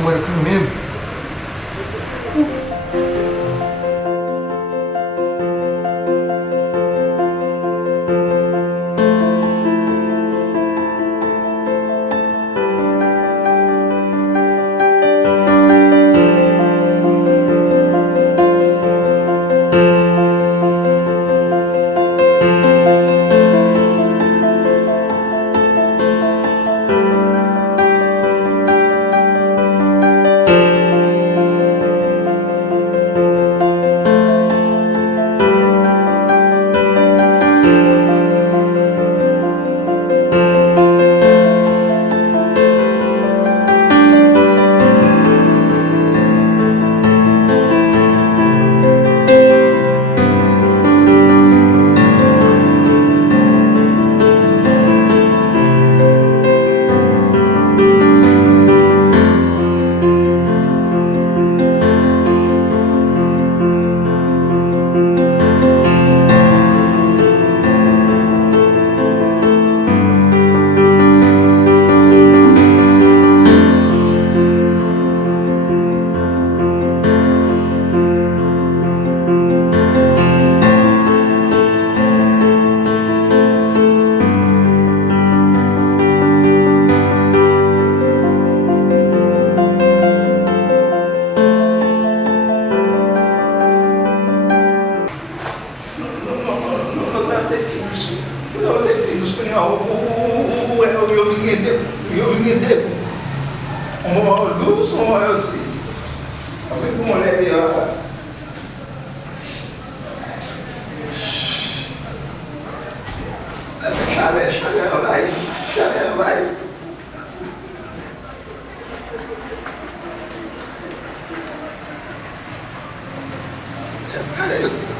mora aqui mesmo.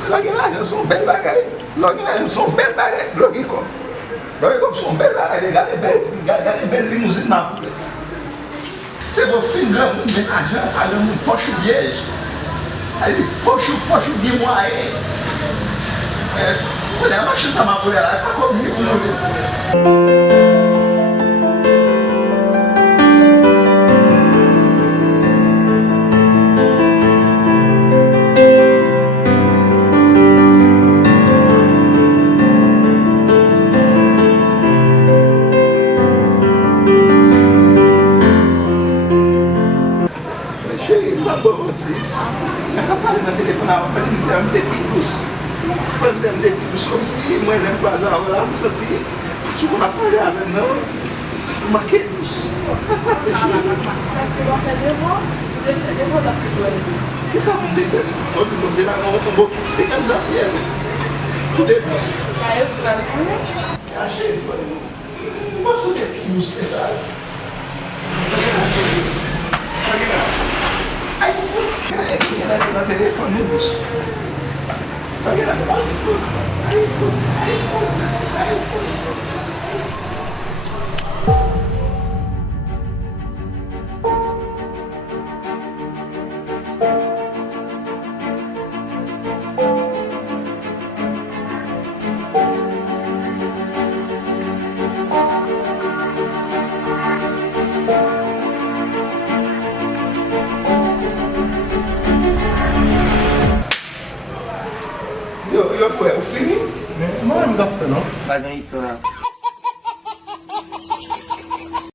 Logo lá, eu sou um bel bagay. Logo lá, eu sou um bel bagay. Logo como? Logo como sou um bel bagay. Gade bel limousine na poule. C'est vos filles là, vous ménagez, allez vous poche vierge. Allez poche bien moyen. Vous avez marché dans ma poule là, pas comme vous. Comme si moi j'aime pas ça, voilà, je me sentis, si on a parlé avec nous, marqué douce. Parce que l'on fait des voix, c'est des voix la plus jolie. Qu'est-ce que ça me dit? On dit là, on va fixer comme ça, tout est douce. Caché, on va sauter plus douce que ça. iPhone, il y a un téléphone douce. Ça y est, iPhone. Eu fui, eu fui. Não é muito não. Fazem isso, não.